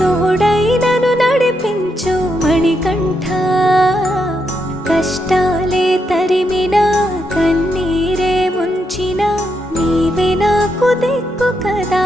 తోడైనను నడిపించు మణికంఠ. కష్టాలే తరిమినా కన్నీరే ముంచిన నీవే నాకు దిక్కు కదా.